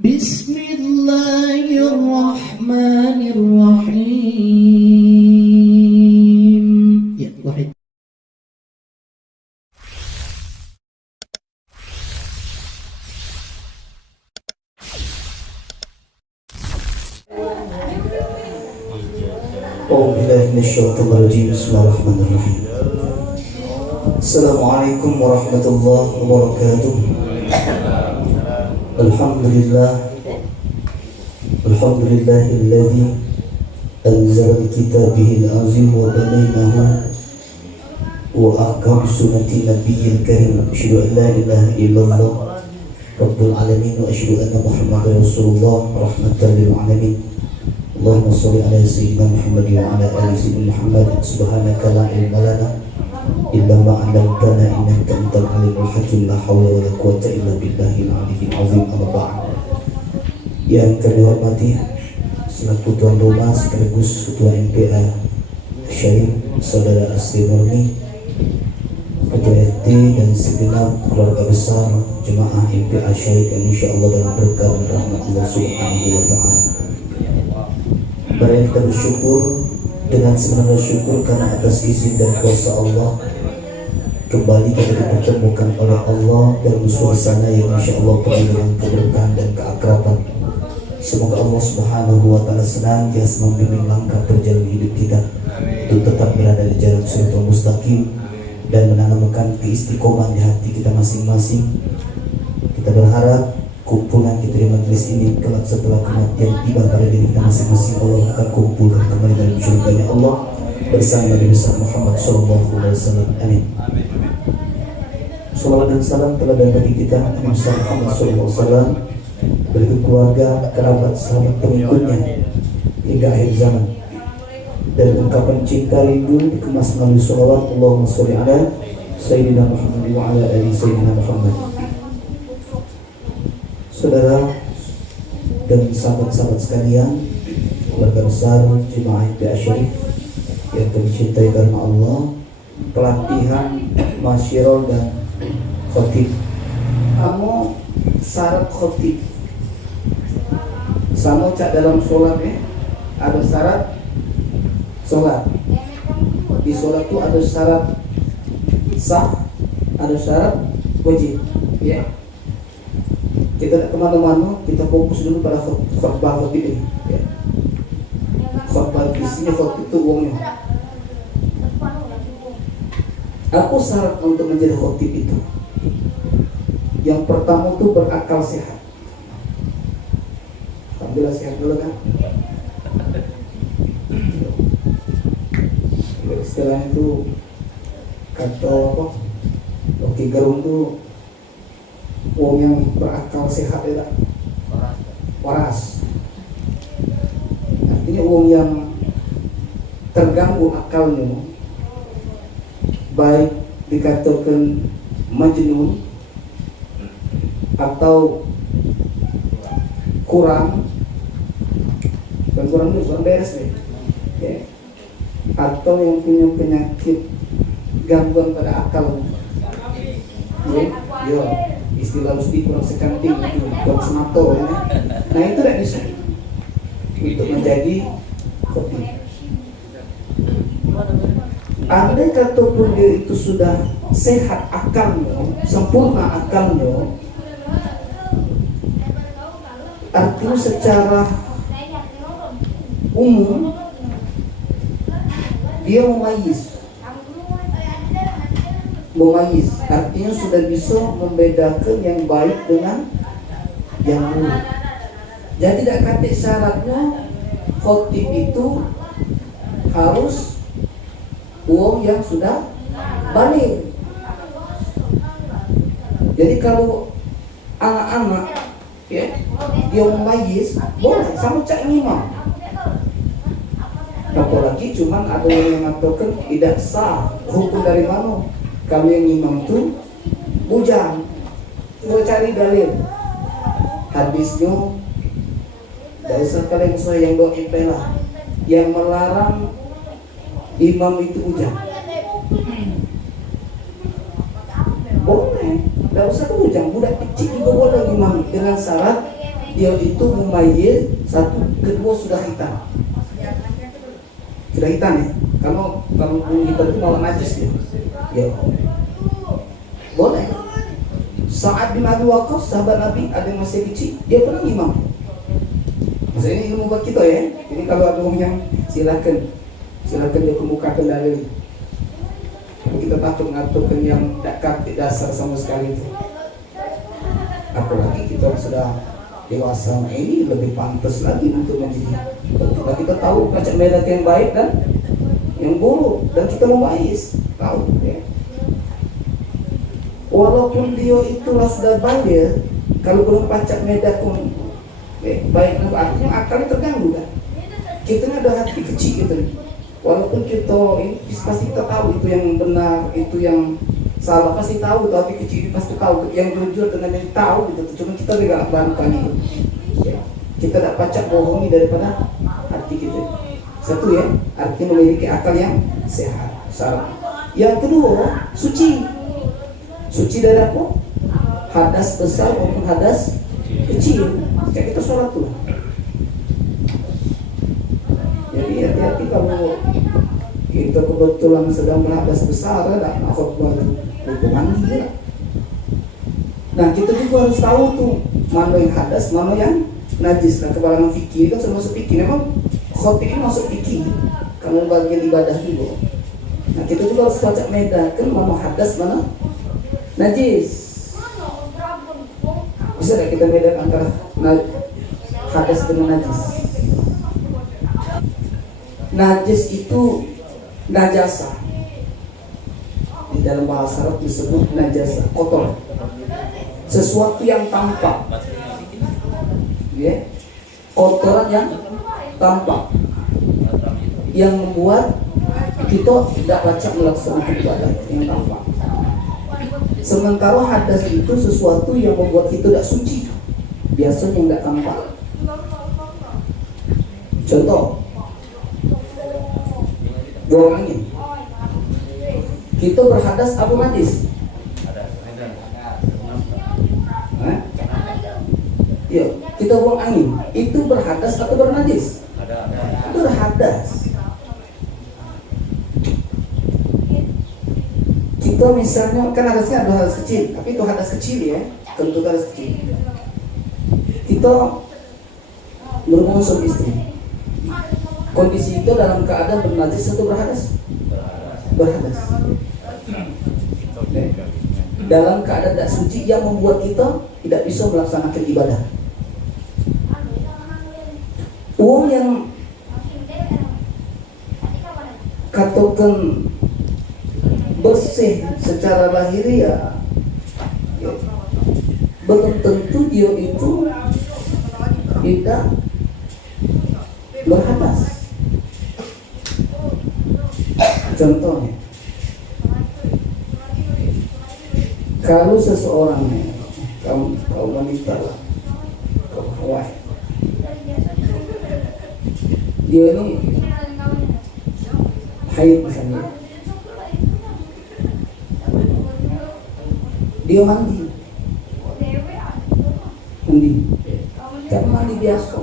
Bismillahirrahmanirrahim. Ya, wahid. Bismillahirrahmanirrahim. Assalamualaikum warahmatullahi wabarakatuh. Alhamdulillahilladzi anzala bi kitabihil azim wa bayyanahu wa ahkam sunnati nabiyil karim. Asyhadu an la ilaha illallah rabbul alamin wa asyhadu anna muhammadar rasulullah rahmatan lil alamin. Allahumma sholli ala sayyidina Muhammad wa ala ali sayyidina Muhammad. Subhanaka la ilma lana illa ma 'allamtana innaka antal alimul hakim. La haula wa la quwwata illa billahil aliyyil azim. Amma ba'd. Yang kami hormati selaku tuan rumah sekaligus ketua MPA Syarif Saudara Asri Murni, ketua RT dan segenap keluarga besar jemaah MPA Syarif yang insyaallah dalam berkah dan rahmat Allah Subhanahu wa taala. Mari kita bersyukur dengan semangat syukur karena atas izin dan kuasa Allah kembali kita dipertemukan oleh Allah dalam suasana yang insyaallah penuh dengan keberkahan dan keakraban. Semoga Allah Subhanahu wa taala senantiasa membimbing langkah perjalanan hidup kita untuk tetap berada di jalan siratal mustaqim dan menanamkan keistiqomahan di hati kita masing-masing. Kita berharap kumpulan kita di majelis ini kelak setelah kematian tiba pada diri kita masing-masing, Allah akan kumpulkan kembali dalam surganya Allah bersama Nabi besar Muhammad sallallahu alaihi wasallam. Amin. Salawat dan salam telah bagi kita Nabi besar Muhammad sallallahu alaihi wasallam, berikut keluarga, kerabat, sahabat pengikutnya hingga akhir zaman. Dan ungkapan cinta rindu dikemas melalui salawat Allahumma sholli ala sayyidina Muhammad wa ala ali sayyidina Muhammad. Saudara dan sahabat-sahabat sekalian, keluarga besar jemaah MPA Syarif yang kami cintai karena Allah, pelatihan masyirol dan khotib. Kamu syarat khotib sama cak dalam sholat ada syarat sholat. Di sholat itu ada syarat sah, ada syarat wajib. Ya, kita tidak kemana-mana, kita fokus dulu pada khutbah khotib ini. Ya. Khutbah isinya khotib itu uangnya. Apa syarat untuk menjadi khotib itu? Yang pertama itu berakal sehat. Alhamdulillah sehat dulu kan. Istilahnya itu kata apa? Oke, Gerung itu wong yang berakal sehat ya, waras. Artinya wong yang terganggu akalnya, baik dikatakan majnun atau kurang itu kurang beres nih, ya. Atau yang punya penyakit gangguan pada akal, ya, istilah mesti kurang sekanting, kurang senato, ya. Nah itu tidak bisa untuk menjadi khotib. Andai katapun dia itu sudah sehat akalnya, sempurna akalnya, artinya secara umum dia memayis, artinya sudah bisa membedakan yang baik dengan yang buruk. Jadi tidak kata syaratnya khotib itu harus uang yang sudah balik. Jadi kalau anak-anak ya dia memayis boleh sama cak imam. Apalagi cuman ada yang mengatakan tidak sah, hukum dari mana? Kalau yang imam itu bujang. Coba cari dalil. Hadisnya dari sekalian saya yang doa impelah yang melarang imam itu bujang. Boleh, tidak usah bujang. Budak kecil juga boleh imam dengan syarat dia itu mumayyiz, satu, kedua sudah hitam. Sudah hitam ya. Kalau bulu hitam itu malah najis dia. Ya. Boleh. Sa'ad bin Abi Waqqas, sahabat Nabi, ada yang masih kecil, dia pernah imam. Maksudnya ini ilmu buat kita ya. Ini kalau ada orang yang silakan dia kemukakan dalil. Kita takut mengaturkan yang dekat di dasar sama sekali itu. Apalagi kita sudah dewasa, nah ini lebih pantas lagi untuk menjadi. Kalau kita tahu baca medan yang baik dan yang buruk, dan kita membayis tahu ya. Walaupun dia itulah sudah balik, kalau belum pacak medan pun baik, artinya akalnya terganggu kan. Kita ada hati kecil gitu. Walaupun kita ini pasti kita tahu itu yang benar, itu yang salah, pasti tahu, tapi kecil ini pasti tahu yang jujur dengan yang tahu gitu. Cuma kita juga bantah gitu. Ya. Kita tidak pacak bohongi daripada hati kita. Satu ya, artinya memiliki akal yang sehat. Salah. Yang kedua, suci. Suci dari apa? Hadas besar maupun hadas kecil. Kayak kita sholat tuh. Jadi hati-hati kalau kita kebetulan sedang berhadas besar, ada khutbah hukuman dia. Nah kita juga harus tahu tuh mana yang hadas, mana yang najis. Nah kebalangan fikih kan termasuk fikih. Memang khutbah ini masuk fikih karena bagian ibadah juga. Nah kita juga harus baca medan, mana hadas, mana najis. Bisa tidak kita bedakan antara hadas dengan najis? Najis itu najasa. Di dalam bahasa Arab disebut najasa, kotor. Sesuatu yang tampak. Ya. Kotoran yang tampak. Yang membuat kita tidak wajib melaksanakan ibadah yang tampak. Sementara hadas itu sesuatu yang membuat kita tidak suci, biasanya tidak tampak. Contoh, buang angin. Kita berhadas apa najis? Ya, kita buang angin. Itu berhadas atau bernajis? Berhadas. Kita misalnya kan hadasnya ada hadas kecil, tapi itu hadas kecil ya, tentu hadas kecil. Kita berhubungan suami istri, kondisi itu dalam keadaan bernajis atau berhadas? Berhadas. Dalam keadaan tidak suci yang membuat kita tidak bisa melaksanakan ibadah. Uang yang katakan bersih secara lahiriah, ya, belum tentu dia itu tidak berhadas. Contohnya, kalau seseorang kaum wanita lah, kaum hawa, dia ini haid misalnya, dia mandi, kan mandi biasa,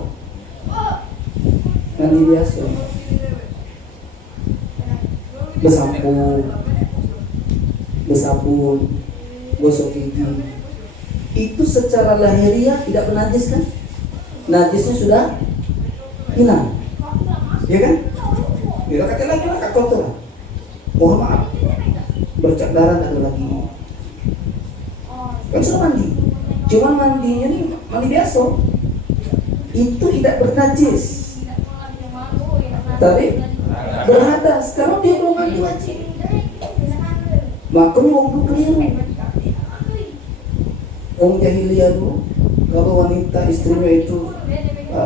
bersabun, gosok gigi, itu secara lahiriah tidak bernajis kan? Najisnya sudah hilang, ya kan? Dia kata lagi lah kotor, mohon maaf, bercak darah tak ada lagi. Kan sudah mandi, cuman mandinya nih mandi biasa, itu tidak bernajis, tapi berhadas. Kalau dia belum mandi wajib, maka wudhu keliru. Orang jahiliyah dulu, kalau wanita istrinya itu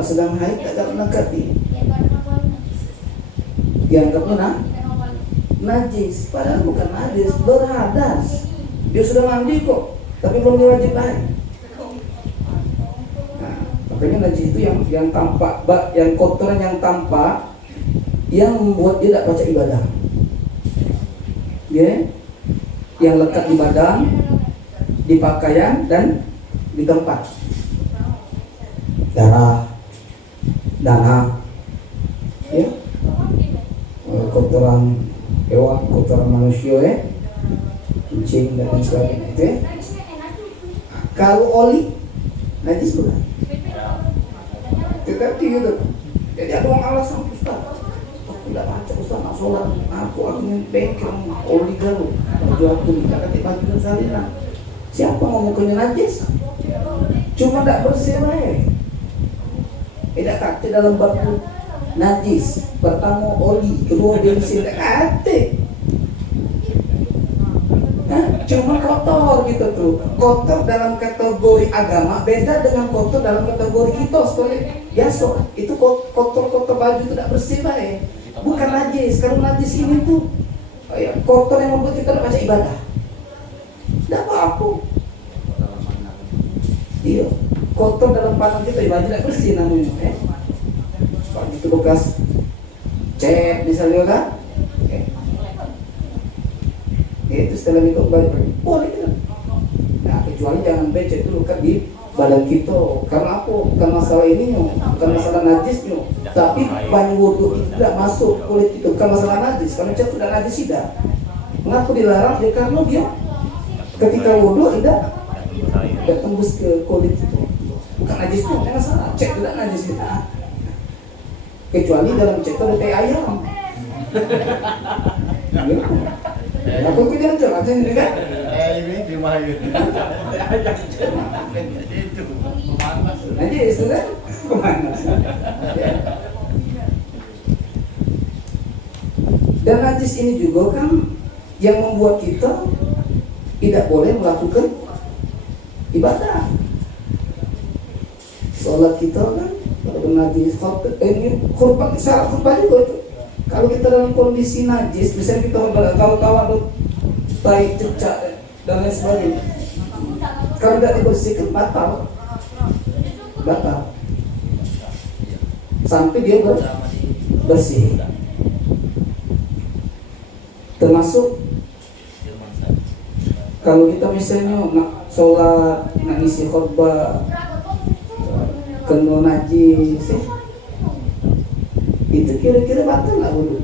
sedang haid tak menekati, dianggapnya najis, padahal bukan najis, berhadas. Dia sudah mandi kok, tapi belum diwajib haid. Nah, makanya najis itu yang tampak, yang kotoran yang tampak, yang membuat dia tidak baca ibadah. Ya, yang lekat di badan, di pakaian dan di tempat. darah, dana, ya, kotoran hewan, kotoran manusia, ya, kucing dan lain sebagainya itu ya. Kalau oli najis bukan? Tetapi gitu. Jadi ada orang alasan Ustaz, aku tidak baca Ustaz, nak sholat, aku bengkel oli galuh, baju aku tidak ganti baju dan salinan. Siapa ngomong kena najis? Cuma tidak bersih lah. Tidak kata dalam bab najis. Pertama oli, kedua bensin, tidak kata. Cuma kotor gitu tuh. Kotor dalam kategori agama beda dengan kotor dalam kategori kita sebagai biasa. Itu kotor baju itu tidak bersih baik. Bukan najis. Kalau najis ini tuh kotor yang membuat kita tidak baca ibadah. Tidak apa-apa. Iya. Kotor dalam panang kita ibadah tidak bersih namanya. Kalau itu bekas cat misalnya kan. Itu setelah nikah balik boleh kan? Nah kecuali jangan becek dulu kan di badan kita. Karena apa? Bukan masalah ini bukan masalah najisnya, tapi banyu wudhu itu tidak masuk kulit itu. Bukan masalah najis, karena cat tidak najis tidak. Mengapa dilarang? Ya karena dia ketika wudhu tidak tembus ke kulit itu. Bukan najis itu, tidak masalah. Cat tidak najis kita. Kecuali dalam cat itu ada teh ayam. Aku kita jalan aja ini kan? Ini di mana gitu? Itu pemanas. Nanti itu kan pemanas. Dan najis ini juga kan yang membuat kita tidak boleh melakukan ibadah. Sholat kita kan kalau najis, ini korban syarat korban juga itu. Kalau kita dalam kondisi najis, misalnya kita tahu-tahu ada tai, cecak dan lain sebagainya, kalau tidak dibersihkan batal, sampai dia bersih. Termasuk kalau kita misalnya nak sholat, nak isi khutbah, kena najis, itu kira-kira batal nggak wudhu?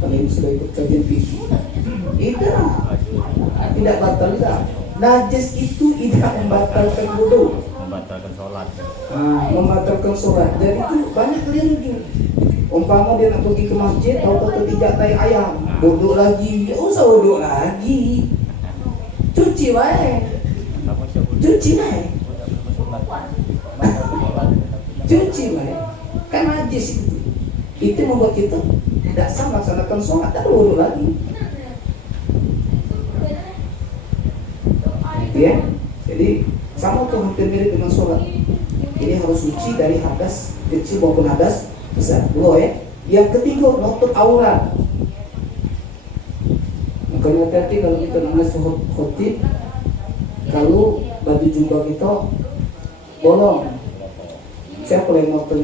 Kalian sudah ikut kajian fikih? Tidak batal tidak. Najis itu tidak membatalkan wudhu. Membatalkan sholat. Membatalkan sholat. Jadi itu banyak keliru. Umpama dia nak pergi ke masjid, tahu-tahu ketiga tai ayam, wudhu lagi, usah wudhu lagi, cuci wae, cuci wae, kan najis itu membuat kita tidak sah melaksanakan sholat, tak wudhu lagi. Ya, jadi sama tuh hampir mirip dengan sholat. Jadi harus suci dari hadas kecil maupun hadas besar. Dua ya. Yang ketiga nutup aurat. Makanya hati-hati kalau kita namanya khotib, kalau baju jubah kita bolong, siapa yang nutup?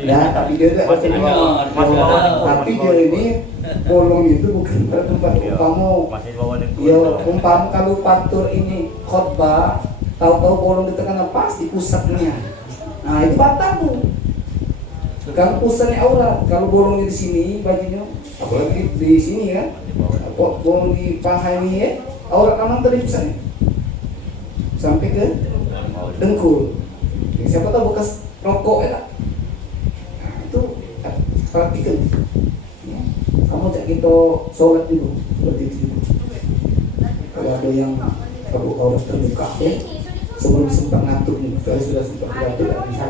Ya, tapi dia ini bolong itu bukan pada tempat umpama. Ya, umpama kalau patur ini khotbah, tahu-tahu bolong di tengah pas di pusatnya. Nah, itu batal tuh. Kalau pusatnya aurat, kalau bolongnya di sini bajunya, apalagi di sini kan, bolong di paha ini ya, aurat kanan tadi pusatnya sampai ke dengkul. Siapa tahu bekas rokok ya? Nah, itu perhatikan. Ya. Kamu cak kita sholat dulu seperti itu. Kalau ada yang kalau aurat terbuka ya, sebelum sempat ngantuk nih, kalau sudah sempat ngantuk tidak bisa.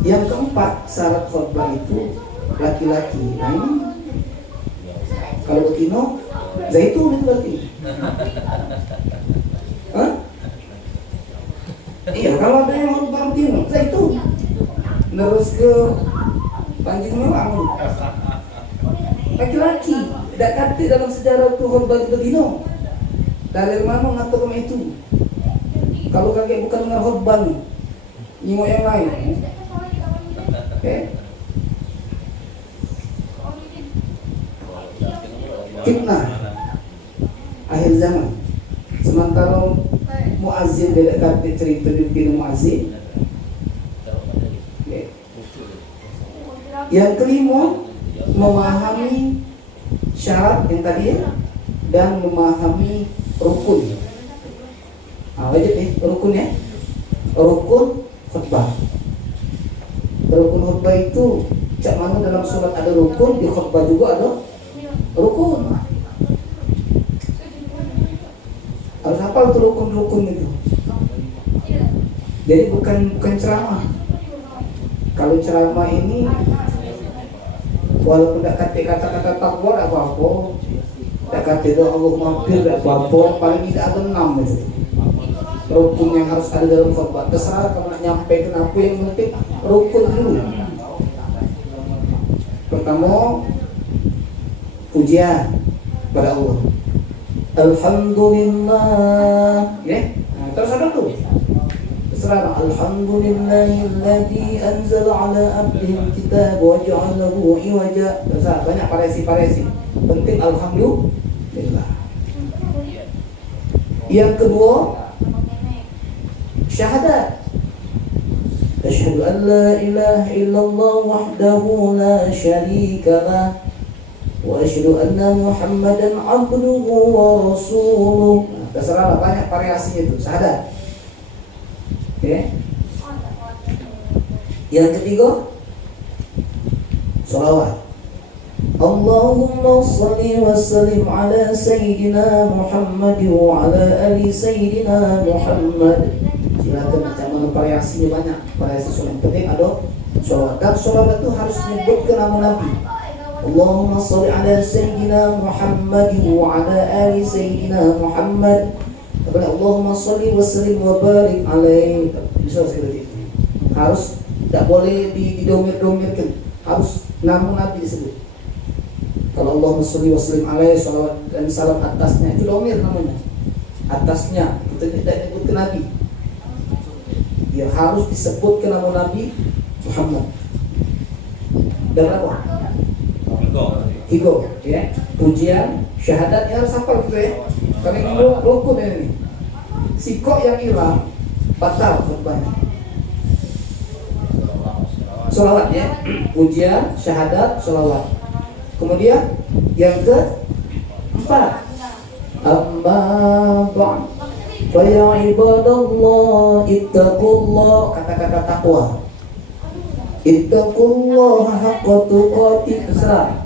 Yang keempat syarat khutbah itu laki-laki. Nah ini kalau betina zaitun itu berarti. Hah? Iya, kalau ada yang khutbah betina zaitun. Terus ke Panjang Mewang. Laki-laki tidak kata dalam sejarah itu khutbah betina. Dari mana ngatur itu? Kalau kakek bukan dengar khutbah nih, nyingok yang lain. Fitnah. akhir zaman. Sementara muazzin beda kata cerita di muazzin. Okay. Yang kelima, memahami syarat yang tadi dan memahami rukun. Wajib nih rukun ya. Rukun khutbah. Rukun khutbah itu cak mana dalam sholat ada rukun, di khutbah juga ada rukun. Harus hafal tuh rukun-rukun itu. Jadi bukan ceramah. Kalau ceramah ini walaupun tidak kata-kata takwa tidak apa-apa, tidak kata doa Allah maghfir tidak apa-apa, paling tidak ada 6 itu. Rukun yang harus ada dalam khutbah. Terserah kamu nak nyampe kenapa, yang penting rukun dulu. Pertama, pujian pada Allah. Alhamdulillah, ya. Nah, terus ada tuh. Terserah. Alhamdulillahilladzi anzala ala abdihi alkitab wa ja'alahu iwaja. Terserah, banyak variasi-variasi. Penting alhamdulillah. Yang kedua, syahadat. Asyhadu an la ilaha illallah wahdahu la syarika lah wa asyhadu anna Muhammadan abduhu wa rasuluh. Terserah, banyak variasinya itu, syahadat. Oke. Yang ketiga, sholawat. Allahumma salli wa sallim ala sayyidina Muhammad wa ala ali sayyidina Muhammad. Silakan macam mana variasinya, banyak variasi sholat. Penting ada sholawat. Dan sholawat itu harus menyebut ke nama Nabi. Allahumma salli ala sayyidina Muhammad wa ala ali sayyidina Muhammad. Allahumma salli wa sallim wa barik alaihi. Bisa seperti itu. Harus, tidak boleh didomir-domirkan. Harus nama Nabi disebut. Kalau Allahumma salli wa sallim alaihi, salawat dan salam atasnya, itu domir namanya. Atasnya, itu tidak disebut ke Nabi. Ya harus disebut ke nama Nabi Muhammad. Dan apa? Tiga, ya. Pujian, syahadat, ya harus hafal gitu ya. Karena ini rukun ini. Sikok yang hilang batal khutbahnya. Sholawat ya, pujian, syahadat, sholawat. Kemudian yang keempat, amma ba'd fa ya ibadallah ittaqullah, kata-kata takwa. Ittaqullaha haqqa tuqatih, terserah.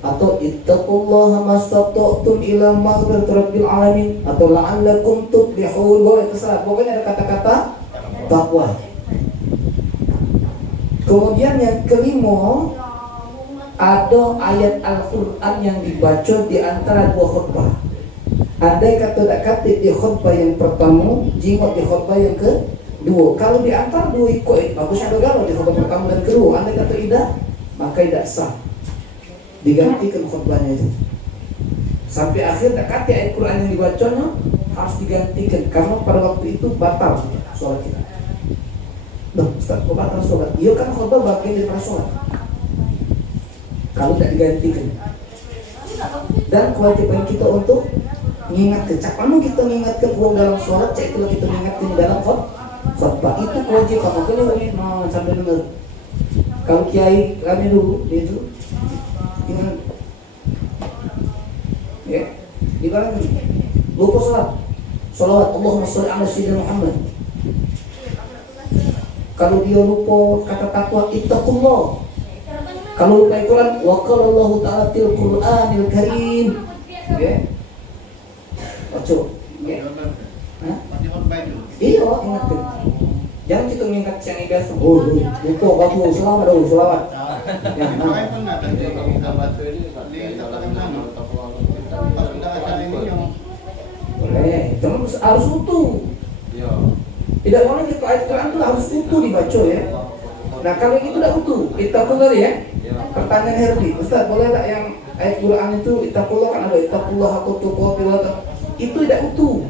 Atau ittaqullaha mastata'tum ila maghfirati rabbil alamin, atau la'allakum tuflihun, boleh terserah. Pokoknya ada kata-kata takwa. Kemudian yang kelima, ada ayat Al-Quran yang dibaca di antara dua khutbah. Ada kata-kata di khutbah yang pertama, jimat di khutbah yang kedua. Kalau di antara dua ikut, bagusnya ada galau di khutbah pertama dan kedua. Anda kata tidak, maka tidak sah. Digantikan khutbahnya itu. Sampai akhir kata ayat Quran yang dibacanya harus digantikan, karena pada waktu itu batal sholat kita. Loh, Ustaz, kok batal sholat? Iya kan khutbah bagian daripada sholat. Kalau tidak digantikan. Dan kewajiban kita untuk mengingatkan. Cak mana kita mengingatkan uang dalam sholat, cak itulah kita mengingatkan dalam khutbah. Itu kewajiban. Makanya kami sambil dengar. Kalau kiai kami dulu itu ingat, ya, di mana lupa sholat, sholawat Allahumma sholli ala sayyidina Muhammad. Kalau dia lupa kata takwa, ittaqullah. Kalau lupa Al-Quran, wa qala Allah ta'ala fil Qur'anil Karim. Ya. Baca. Ya. Hah? Iya, ingatkan. Jangan kita mengingat yang biasa. Oh, lupa kamu selawat dulu, selawat. Ya, nah. Boleh, cuma harus utuh. Tidak boleh kita ayat Quran itu harus utuh dibaca ya. Nah kalau itu tidak utuh, ittaqullah ya. Pertanyaan Herdi, Ustaz boleh tak yang ayat Quran itu ittaqullah, kan ada ittaqullah haqqa tuqatih, itu tidak utuh.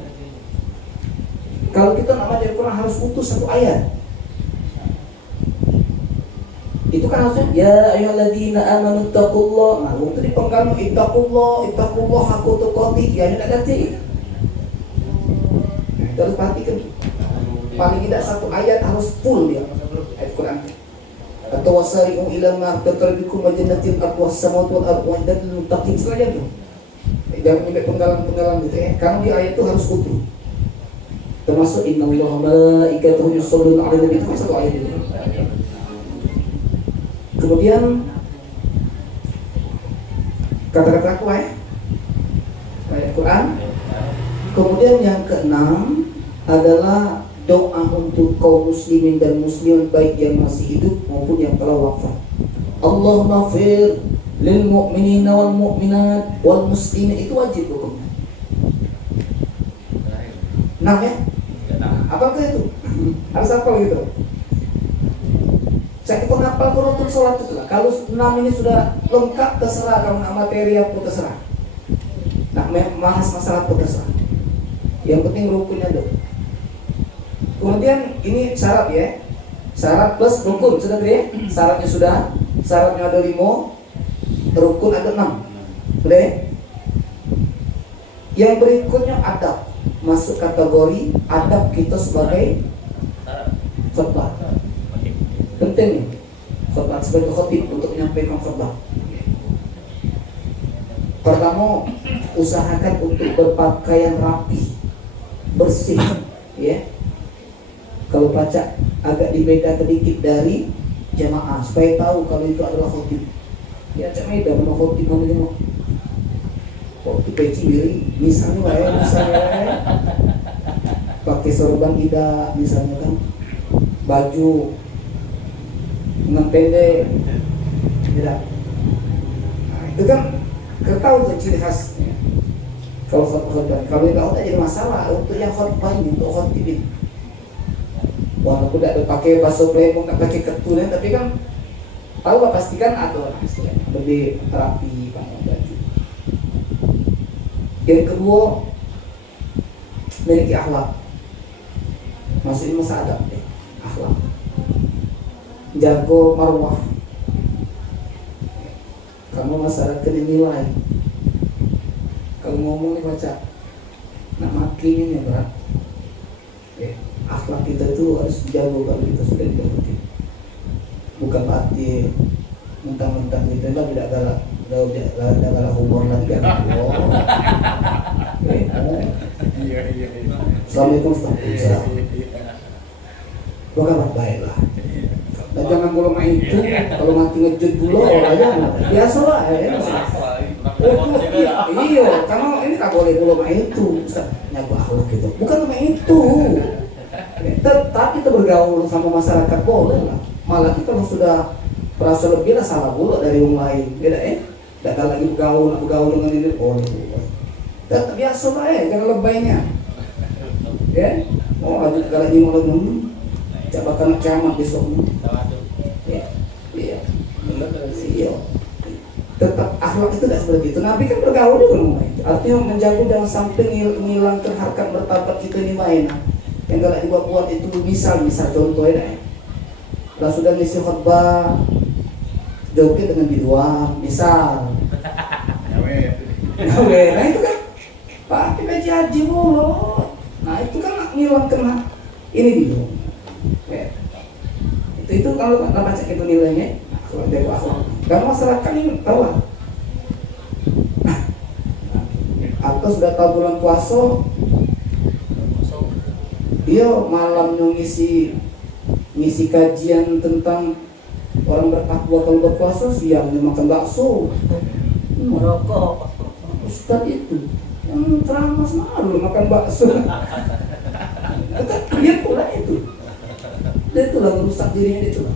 Kalau kita nak baca Quran harus utuh satu ayat. Itu kan harusnya ya ayyuhalladzina amanu taqullah. Nah, itu dipenggalan ittaqullah haqqu tuqatih. Ya ini tidak ganti. Nah, itu harus perhatikan. Paling tidak satu ayat harus full dia. Ayat Quran. Atau wasari'u ila magfiratin bikum wa jannatin arduha as-samawati wal ardu uiddat lil muttaqin. Saja tuh. Jangan nyebut penggalan-penggalan gitu ya. Karena di ayat itu harus utuh. Termasuk innallaha malaikatahu yusholluna 'alan nabi, itu kan satu ayat itu. Kemudian kata-kata aku ayat Quran. Kemudian yang keenam adalah doa untuk kaum muslimin dan muslimat baik yang masih hidup maupun yang telah wafat. Allahumma fir lil mu'minina wal mu'minat wal muslimin, itu wajib hukumnya. Nah ya? Apakah itu? Harus apa gitu? Saya penghafal Quran sholat itu lah. Kalau 6 ini sudah lengkap, terserah kamu nak materi apa terserah. Nak bahas masalah apa terserah. Yang penting rukunnya dulu. Kemudian ini syarat ya. Syarat plus rukun sudah ya. Syaratnya sudah. Syaratnya ada 5, rukun ada 6. Boleh? Yang berikutnya adab. Masuk kategori adab kita sebagai khutbah. Penting nih, khutbah sebagai khotib untuk menyampaikan khutbah. Pertama, usahakan untuk berpakaian rapi, bersih, ya. Kalau baca agak dibedakan sedikit dari jamaah supaya tahu kalau itu adalah khotib. Ya, cak beda mana khotib mana jemaah. Khotib peci diri, misalnya pakai sorban tidak, misalnya kan baju dengan pendek, tidak. Nah, itu kan ketahu tuh ciri khasnya. Kalau khutbah, kalau tidak tak jadi masalah untuk yang khutbah ini, untuk khutib ini. Walaupun tidak pakai baso plemo, tidak pakai ketulan, tapi kan tahu lah pastikan atau lebih rapi pakai baju. Yang kedua, memiliki akhlak. Maksudnya masa adab deh, akhlak. Jago marwah. Kamu masyarakat dinilai. Kalau ngomong nih baca, nak makin ini berat. Akhlak kita itu harus jago kalau kita sudah dibentuk. Bukan berarti mentang-mentang kita tidak galak, tidak galak humor lagi galak humor. Assalamualaikum warahmatullahi wabarakatuh. Bukan baiklah. Dan jangan kalau main itu, kalau mati ngejut dulu orangnya biasa lah ya. Iya, karena ini tak boleh kalau main itu, nyawa akhlak gitu. Bukan main itu. Tetapi kita bergaul sama masyarakat boleh lah. Malah kita kalau sudah merasa lebih lah salah pula dari orang lain, beda tidak lagi bergaul dengan ini boleh. Tetap biasa lah jangan lebaynya. Ya, lanjut kalau ini mau lagi. Coba kena camat besok. Iya. Iya. Tetap akhlak itu tidak seperti itu. Nabi kan bergaul juga dengan itu. Artinya menjaga jangan sampai menghilangkan harkat martabat kita ini mainan. Yang kalau dibuat itu misal contohnya. Kalau sudah ngisi khutbah joget dengan biduan, misal. Nah itu kan pakai baju haji mulu. Nah itu kan menghilangkan ini dulu. Ya. Itu kalau nggak baca itu nilainya kalau dari akhlak. Karena masyarakat ini tahu lah. Atau sudah tahu bulan puasa, dia malamnya ngisi kajian tentang orang bertakwa kalau berpuasa, siangnya makan bakso, merokok. Ustaz itu yang teramas malu makan bakso. Dia pula itu. Dia itulah merusak dirinya itu lah.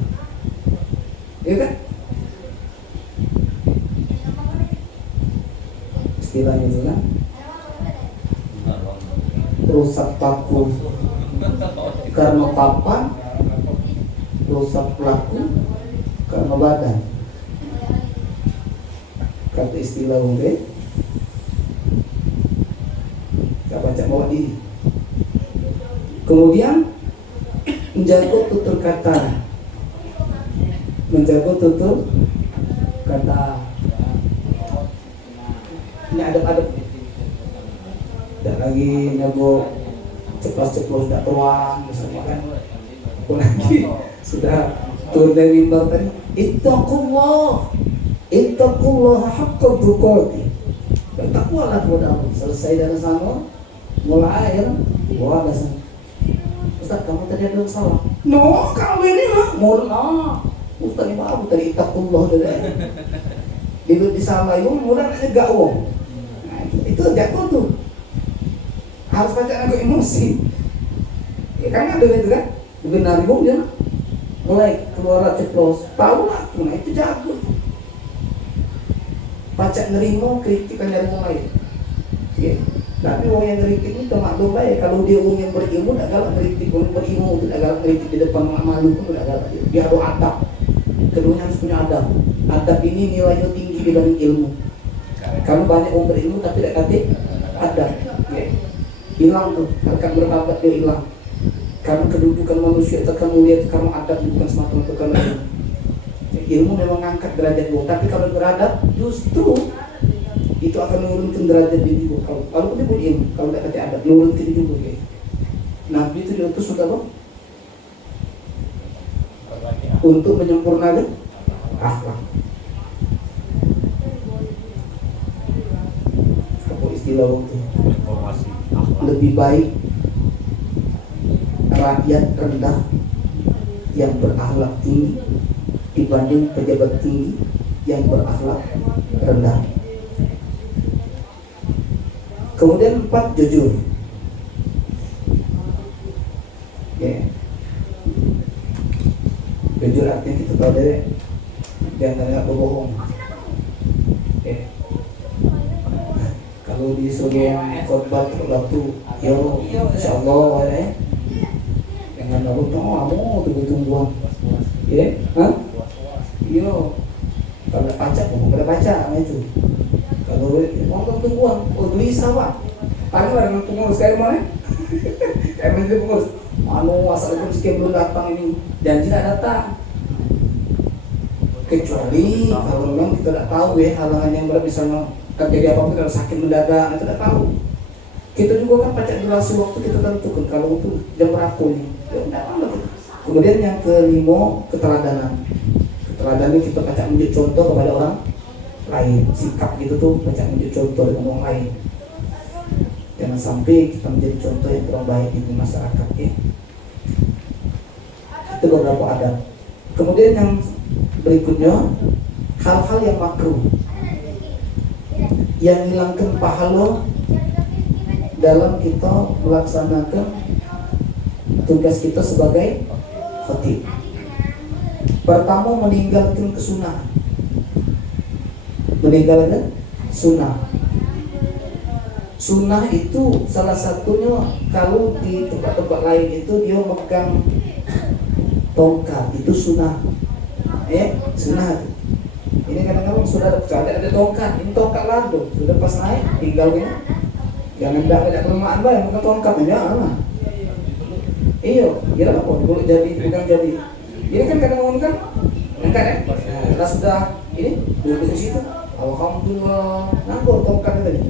Ya kan? Istilahnya itu kan rusak paku karena papan, rusak pelaku karena badan. Kata istilah umum, kita baca bawa diri. Kemudian menjaga tutur kata, menjaga tutur kata. Ini adab-adab. Tidak lagi nego ceplos-ceplos tidak tuang misalnya kan. Apalagi sudah turun dari mimbar tadi, ittaqullah haqqa tuqatih. Bertakwalah kepada Allah. Selesai dari sana, mulai ya, wah dasar. Ustaz, kamu tadi ada salah. No, kalau ini mah mulai. Ustaz ini mah tadi ittaqullah dulu. Dia disalah itu mulai enggak wong. Nah, itu jatuh tuh. Harus baca aku emosi. Ya kan ada itu kan? Benar ibu dia mulai keluar ceplos. Tahu lah, nah itu jago. Baca nerimo kritikan dari orang lain. Ya. Tapi orang yang kritik itu maklum baik. Kalau dia orang yang berilmu, tak galak kritik. Orang berilmu itu tak galak kritik di depan malu pun tak galak. Dia harus adab. Keduanya harus punya adab. Adab ini nilainya tinggi dibanding ilmu. Kalau banyak orang berilmu tapi tidak kritik, adab. Ya. Hilang tuh, harkat berbakat dia hilang. Karena kedudukan manusia itu kamu lihat kamu adab bukan semata-mata karena ilmu. Ilmu memang mengangkat derajat lu, tapi kalau beradab justru itu akan menurunkan derajat dia juga. Kalau dia punya ilmu, kalau tidak ada adab, menurunkan juga. Ya. Nabi itu diutus untuk apa? Untuk menyempurnakan akhlak. Apa istilah itu? Lebih baik rakyat rendah yang berakhlak tinggi dibanding pejabat tinggi yang berakhlak rendah. Kemudian 4, jujur. Ya. Jujur artinya kita tahu dari jangan nggak berbohong. Ya. Kalau disuruh khotbah waktu yo insyaallah ya. Jangan lalu kamu tunggu-tungguan. Ya, hah? Yo. Kalau pacak, kalau pacak itu. Kalau ngomong tungguan, beli sama. Paling orang pengurus kayak mana? Kayak menteri pengurus. Assalamualaikum sekian belum datang ini. Janji tidak datang. Kecuali kalau memang kita tidak tahu ya halangan yang berat misalnya terjadi apa-apa kalau sakit mendadak, kita tidak tahu. Kita juga kan pacak durasi waktu kita tentukan kalau itu jam berapa ini. Ya tidak apa. Kemudian yang kelima, keteladanan. Keteladanan kita pacak menjadi contoh kepada orang lain. Sikap gitu tuh pacak menjadi contoh dengan orang lain. Jangan sampai kita menjadi contoh yang kurang baik di masyarakat ya. Itu beberapa adab. Kemudian yang berikutnya, hal-hal yang makruh yang hilangkan pahala dalam kita melaksanakan tugas kita sebagai khatib. Pertama, meninggalkan kesunahan. Meninggalkan sunnah. Sunnah itu salah satunya kalau di tempat-tempat lain itu dia megang tongkat, itu sunnah. Sunnah. Ini kadang-kadang sudah ada tongkat, ini tongkat lado, sudah pas naik tinggalnya. Jangan banyak kelemahan baik, bukan tongkat aja lah. Iya, kira apa? Boleh jadi, bukan jadi. Ini kan kadang-kadang kan, angkat ya. Kalau sudah ini duduk di situ, alhamdulillah, nanggur tongkat tadi.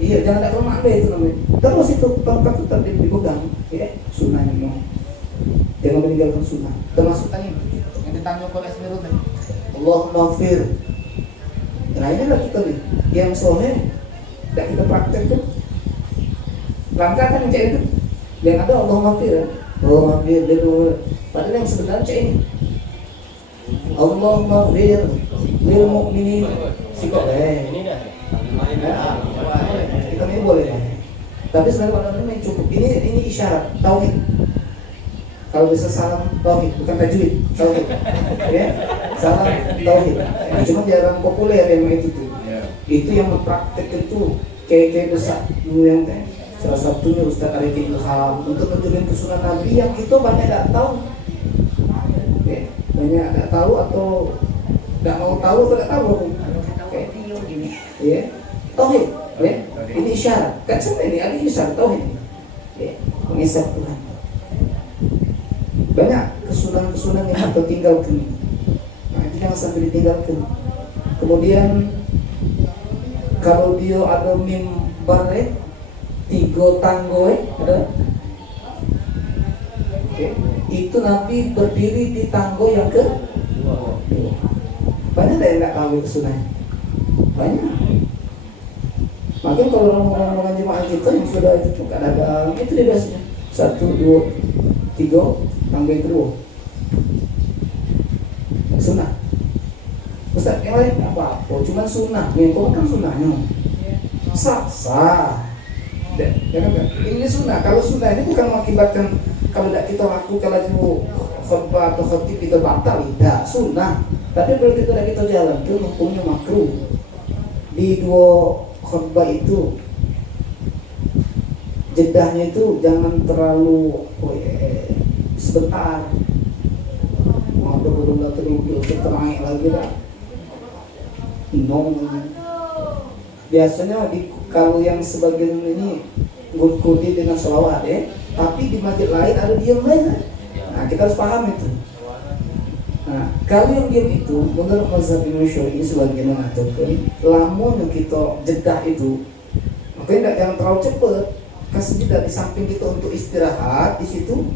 Iya, jangan ada kelemahan baik itu namanya. Terus itu tongkat itu tadi dipegang, ya sunnahnya. Jangan meninggalkan sunnah. Termasuk tadi yang ditanya oleh Asmirul tadi. Allahumma fir. Nah inilah kita nih, yang soleh. Tidak kita praktekkan. Langkah kan yang cek itu. Yang ada Allahumma fir. Allahumma fir. Padahal yang sebenarnya cek ini. Allahumma fir lil mu'minin. Sikok ini dah. Kita ini boleh. Tapi sebenarnya ini cukup. Ini isyarat tauhid. Kalau bisa salam tauhid, bukan tajwid, tauhid. Ya, salam tauhid. Cuma jarang populer yang itu tuh. Itu yang mempraktek itu kayak besar yang teh. Salah satunya Ustaz Arifin Ilham untuk menunjukkan kesunahan Nabi yang itu banyak tidak tahu. Ya, banyak tidak tahu atau tidak mau tahu atau tidak tahu. Ya, tauhid. Ya, ini isyarat. Kan sebenarnya ini ada isyarat tauhid. Ya, mengisap Tuhan. Banyak kesunahan kesunahan-kesunahan yang kita tinggalkan. Nah, itu jangan sampai ditinggalkan. Kemudian kalau dia ada mimbar 3 tanggo ada. Oke. Itu Nabi berdiri di tanggo yang ke 2. Banyak yang nggak tahu kesunahan. Banyak. Makanya kalau orang jemaah kita yang sudah itu nggak ada itu dia biasanya 1, 2, 3 tanggo yang kedua. Sunnah. Ustaz yang lain apa? Oh cuma sunnah. Yang kau kan sunnahnya. Sah. Ini sunnah. Kalau sunnah ini bukan mengakibatkan kalau tidak kita lakukan lagi khutbah atau khutib kita batal, tidak sunnah. Tapi kalau kita tidak kita jalan itu hukumnya makruh. Di 2 khutbah itu jedahnya itu jangan terlalu sebentar. Mau berulang terus kita naik lagi dah. Biasanya kalau yang sebagian ini ngikuti dengan sholawat tapi di masjid lain ada diam lain. Nah kita harus paham itu. Nah kalau yang diam itu menurut mazhab Imam Syafi'i sebagian mengatakan lamun yang kita jedah itu makanya jangan terlalu cepat, kasih jeda di samping kita untuk istirahat di situ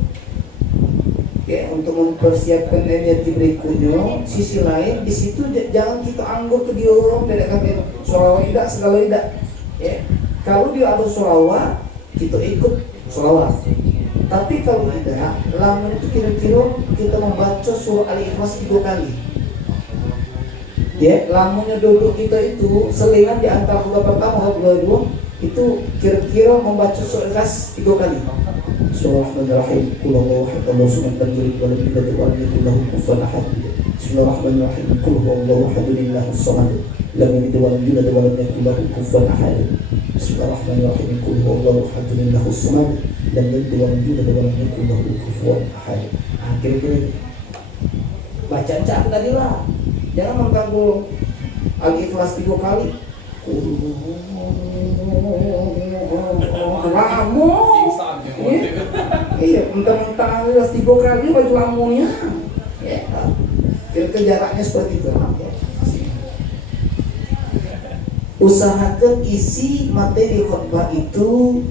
ya, untuk mempersiapkan energi berikutnya. Sisi lain di situ jangan kita anggur ke dia orang tidak kami sholawat tidak segala tidak ya. Kalau dia ada sholawat kita ikut sholawat, tapi kalau tidak lama itu kira-kira kita membaca surah Al-Ikhlas 3 kali ya. Lamanya duduk kita itu selingan di antara khutbah pertama khutbah 2 itu kira-kira membaca surah Al-Ikhlas 3 kali. Bismillahirrahmanirrahim. Qul huwallahu ahad, Allahu samad, lam yalid wa lam yulad wa lam yakul lahu kufuwan ahad. Bismillahirrahmanirrahim. Qul huwallahu ahad, Allahus samad, lam yalid wa lam yulad wa lam yakul lahu kufuwan ahad. Bismillahirrahmanirrahim. Qul huwallahu ahad, Allahus samad, lam yalid wa lam yulad wa lam yakul lahu kufuwan ahad. Kira-kira baca cak tadi lah. Jangan mengganggu Al-Ikhlas 3 kali. Lamu. Iya, mentang-mentang Al-Ikhlas 3 kali baju lamunya. Ya. Kira-kira jaraknya seperti itu. Ya. Usahakan isi materi khutbah itu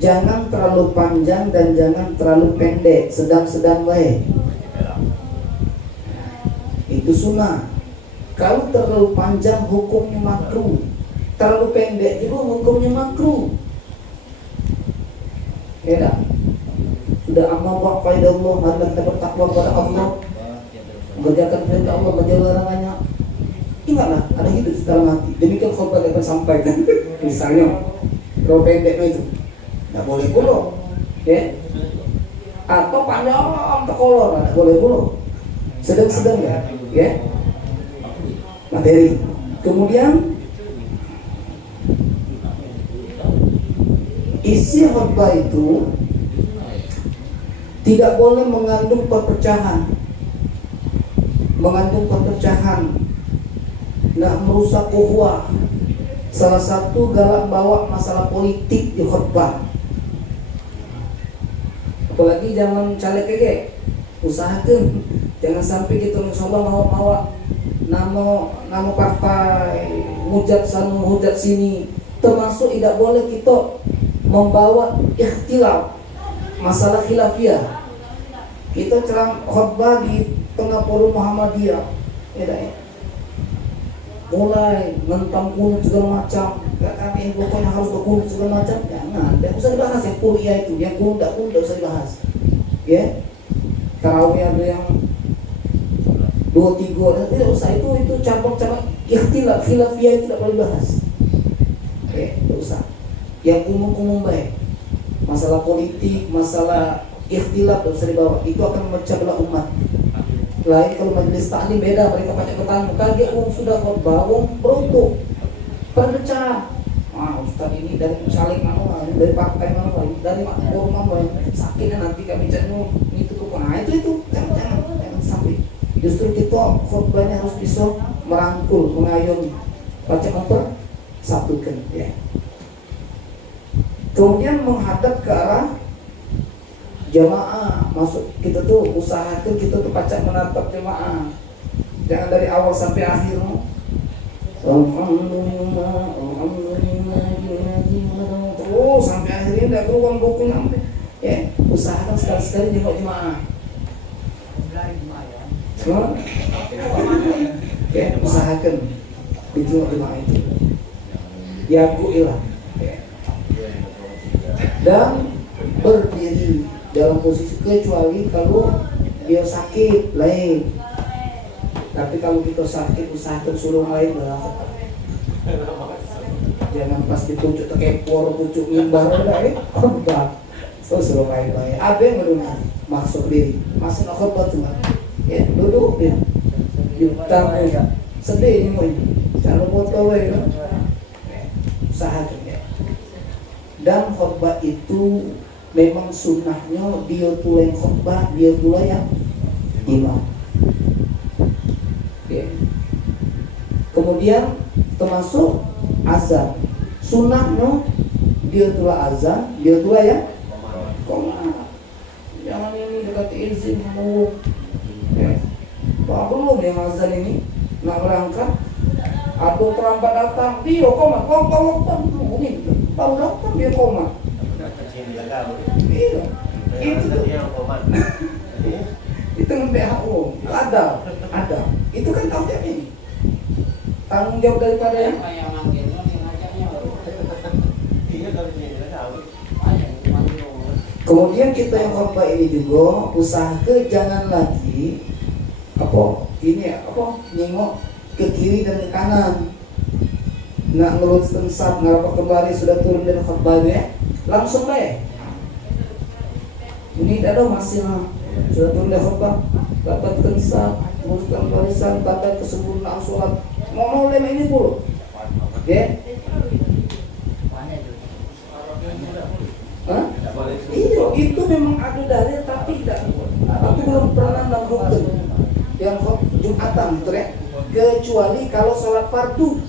jangan terlalu panjang dan jangan terlalu pendek, sedang-sedang baik. Itu sunnah. Kalau terlalu panjang hukumnya makruh, terlalu pendek juga hukumnya makruh. Ya dah. Sudah amal wa faidallah, marilah kita bertakwa kepada Allah, mengerjakan perintah Allah, menjauhi larangannya. Ingatlah, ada hidup setelah mati. Demikian khutbah yang akan sampaikan. Misalnya, terlalu pendek itu, tidak boleh pulau, ya. Atau panjang terkolor, tidak boleh pulau. Sedang-sedang ya. Materi. Kemudian isi khutbah itu tidak boleh mengandung perpecahan, nggak merusak ukhuwah. Salah satu galak bawa masalah politik di khutbah, apalagi zaman caleg kayak. Usahakan jangan sampai kita mencoba bawa nama partai, hujat sana hujat sini. Termasuk tidak boleh kita membawa ikhtilaf, masalah khilafiyah. Kita ceram khutbah di tengah forum Muhammadiyah, ya. Mulai mentang kunut segala macam, kami pokoknya harus berkunut segala macam. Jangan, tidak usah dibahas yang kuliah itu, yang kunut tidak usah dibahas. Ya, tarawih ada yang 2-3, tidak usah, itu cabang-cabang ikhtilaf khilafiyah itu tidak boleh dibahas. Oke, tidak usah. Yang umum-umum baik, masalah politik, masalah ikhtilaf tidak usah dibawa. Itu akan memecah belah umat. Lain kalau majelis taklim beda, mereka banyak bertanya, kaget sudah khutbah, beruntung perpecah. Ustaz ini dari caleg mana, dari partai mana, dari makmur mana, sakitnya nanti kami cari itu tuh. Nah itu jangan sampai. Justru kita khutbahnya harus bisa merangkul, mengayomi, baca mempersatukan ya. Kemudian menghadap ke arah jamaah masuk kita tuh usahakan kita tuh pacak menatap jamaah, jangan dari awal sampai akhir. Alhamdulillah, alhamdulillah, terus sampai akhirnya tidak keluar buku sampai ya. Usahakan sekali-sekali jenguk jemaah. Ya, usahakan dijenguk jemaah itu. Ya ilah. Dan berdiri dalam posisi kecuali kalau dia sakit lain. Tapi kalau kita sakit usahakan suruh lain lah. Jangan pas ditunjuk tekepor, tunjuk mimbar udah khotbah. So suruh lain-lain. Ada yang berulang masuk diri, masih nak khotbah tuh. Ya duduk dia. Jutang ya. Sedih ini mau. Jangan foto ya. Usahakan ya. Dan khotbah itu memang sunnahnya dia tuh yang khotbah, dia tuh yang imam. Okay. Kemudian termasuk azan, sunnahnya dia tulah azan, dia tulah ya koma. Jangan ini dekat izin kamu. Belum yang azan ini nak berangkat, atau terlambat datang, dia koma, mungkin baru datang dia koma. Iya, itu tuh. Itu WHO ada, itu kan tanggung jawab ini, tanggung jawab daripada yang kemudian kita yang khotbah ini juga usahakan jangan lagi nyengok ke kiri dan ke kanan, nak ngelurus tensap ngarapak kembali sudah turun dari khotbahnya langsung deh. Ini tidak ada masih sudah turun dari khotbah, dapat tensap, luruskan barisan, tanda kesempurnaan sholat. Mau lema ini puluh, ya? Hah? Iya, itu memang ada dalil tapi tidak. Aku belum pernah menemukan yang Jumatan, betul ya? Kecuali kalau sholat fardu.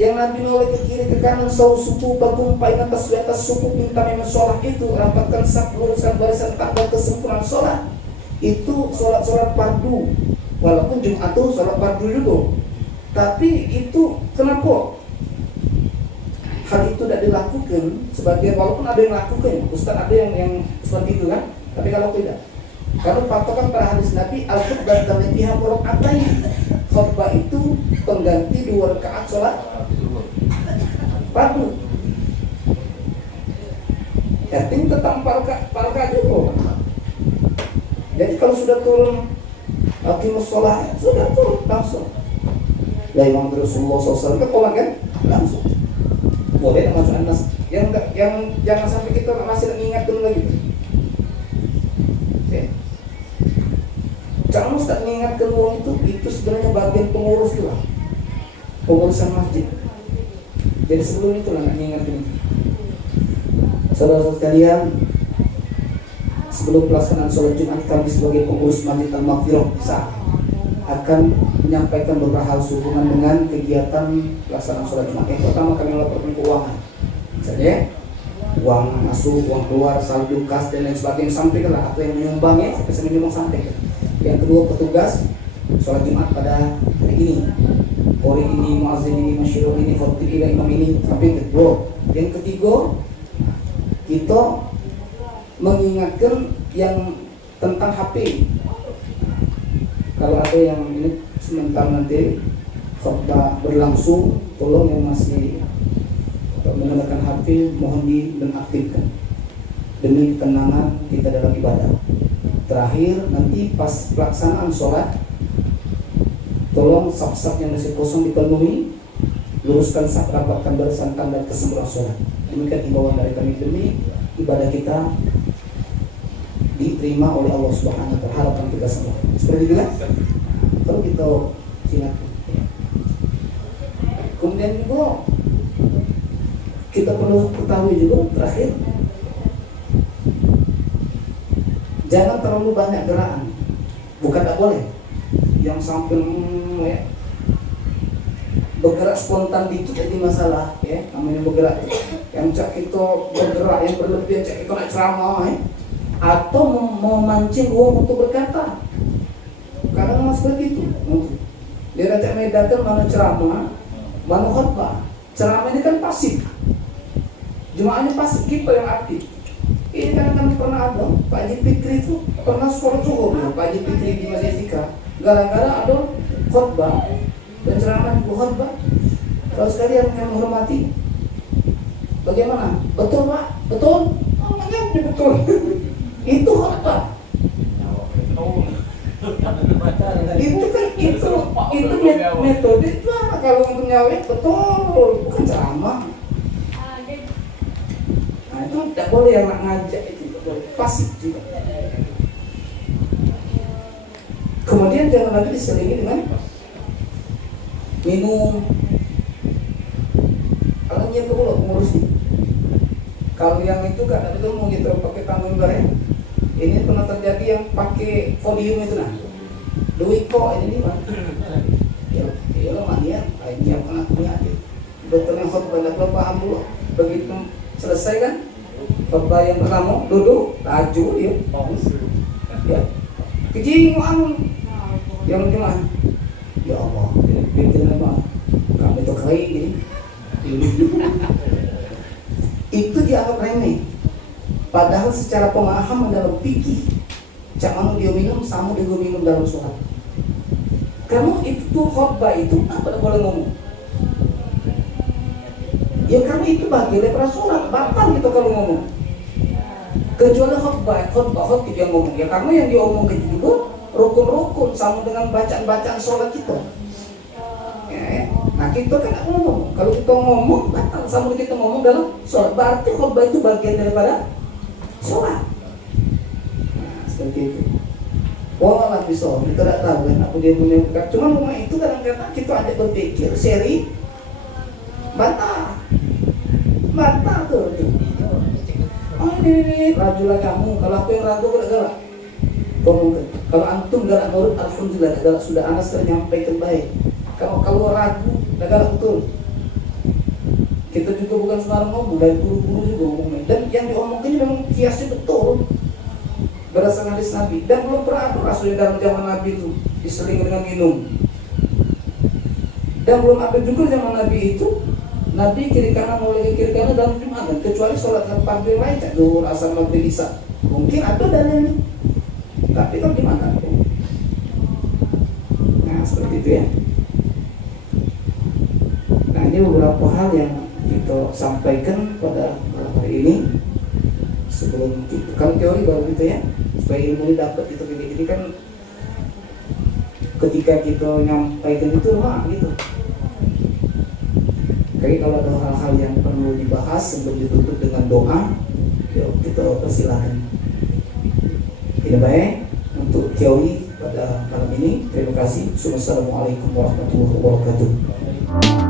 Yang Nabi noleh ke kiri ke kanan, saw suku berkumpul atas di atas suku minta memang sholat itu rapatkan saf, luruskan barisan tanda kesempurnaan sholat. Itu sholat fardu. Walaupun Jumat itu sholat fardu juga. Tapi itu kenapa hal itu tidak dilakukan sebagai, walaupun ada yang lakukan, Ustaz ada yang seperti itu kan, tapi kalau tidak, kalau patokan pada hadis Nabi al-khutbah dan pihak rokaatain, khutbah itu pengganti 2 rakaat sholat fardu. Artinya tetap 4 rakaat juga. Jadi kalau sudah turun aqimus sholat, sudah turun langsung. Ya Imam Rasulullah SAW kan langsung. Boleh masuk anas yang jangan sampai kita masih mengingatkan lagi. Okay. Jangan Ustaz mengingatkan uang itu sebenarnya bagian pengurus juga, pengurusan masjid. Jadi sebelum itu lah mengingatkan. Saudara-saudara sekalian, sebelum pelaksanaan sholat Jumat kami sebagai pengurus Masjid Al-Maghfirah akan menyampaikan beberapa hal sehubungan dengan kegiatan pelaksanaan sholat Jumat. Yang pertama kami melaporkan keuangan, misalnya uang masuk, uang keluar, saldo, kas dan lain sebagainya sampaikanlah, atau yang menyumbangnya sampai senin memang sampaikan. Yang kedua petugas sholat Jumat pada hari ini, kori ini, muazzin ini, masyhur ini, khotib ini, imam ini sampaikan. Yang ketiga kita mengingatkan yang tentang HP. Kalau ada yang ini sebentar nanti khotbah berlangsung, tolong yang masih menggunakan HP mohon dinonaktifkan demi ketenangan kita dalam ibadah. Terakhir nanti pas pelaksanaan sholat, tolong saf-saf yang masih kosong dipenuhi, luruskan saf, rapatkan barisan tanda kesempurnaan sholat. Demikian himbauan dari kami demi ibadah kita diterima oleh Allah Subhanahu wa taala, harapan kita semua. Seperti itu kan? Kalau kita silakan. Kemudian juga kita perlu ketahui juga terakhir, jangan terlalu banyak gerakan. Bukan tak boleh yang sampai ya, bergerak spontan dikit jadi masalah ya, namanya bergerak. Yang cak kita bergerak yang berlebihan, cak kita nak ceramah ya. atau memancing uang untuk berkata. Kadang mas begitu. Dia datang medakan mana ceramah, mana khotbah. Ceramah ini kan pasif, jemaahnya pasif, kita yang aktif. Ini kan pernah ada Pak Haji Fikri itu pernah sekolah zuhur ya, Pak Haji Fikri di Masjid Istiqlal. Gara-gara ada khotbah dan ceramah itu khotbah. Kalau sekalian yang menghormati, bagaimana? Betul Pak? Betul? Oh, betul. Itu khotbah. Itu metode itu kalau untuk nyawet betul, bukan ceramah. Nah itu tidak boleh yang nak ngajak itu, boleh pasif juga. Kemudian jangan lagi diselingi dengan minum. Kalau dia perlu ngurusin. Kalau yang itu kan itu mau gitu pakai tanggung bareng. Ini pernah terjadi yang pakai podium itu nah. Duit kok ini Pak. Ya lo mania, dia pernah punya aja. Betul yang khotbah dah paham dulu. Begitu selesai kan? Khotbah yang pertama duduk, laju dia. Ya. Kejing anu. Yang gimana? Ya Allah, pintu apa? Kami itu kering ini. Itu dianggap remeh. Padahal secara pemahaman dalam fikih, cak manu dia minum sama dia minum dalam sholat. Kamu itu khotbah itu apa boleh ngomong? Ya kamu itu bagian daripada sholat, batal gitu kalau ngomong. Kecuali khotbah yang ngomong. Ya kamu yang diomongkan juga rukun-rukun sama dengan bacaan-bacaan sholat kita. Ya. Nah kita kan ngomong. Kalau kita ngomong batal sama kita ngomong dalam sholat. Berarti khotbah itu bagian daripada sholat. Nah, seperti itu. Wallahualam bishawab. Kita tidak tahu kan apa dia punya bukan. Cuma rumah itu kadang-kadang kita ada berpikir seri batal tuh. Oh ini rajulah kamu. Kalau aku yang ragu galak. Kalau antum galak nurut, alhamdulillah galak sudah anak menyampaikan baik. Kalau ragu, galak betul. Kita juga bukan sembarang ngomong, dari guru-guru juga ngomongnya. Dan yang diomongin memang kiasnya betul berdasarkan hadis Nabi. Dan belum pernah ada rasul dalam zaman Nabi itu diselingi dengan minum. Dan belum ada juga zaman Nabi itu Nabi kiri kanan oleh kiri kanan dalam Jumatan, kecuali sholat fardu lain, zuhur, asar, maghrib, isya. Mungkin ada dalilnya, tapi kan gimana? Nah seperti itu ya. Nah ini beberapa hal yang kita sampaikan pada malam hari ini sebelum kita, kan teori baru gitu ya, supaya ilmu ini dapat gitu. Ini kan ketika kita nyampaikan itu gitu. Oke, kalau ada hal-hal yang perlu dibahas sebelum ditutup dengan doa, yuk kita persilakan. Ini baik untuk teori pada malam ini. Terima kasih. Wassalamualaikum warahmatullahi wabarakatuh.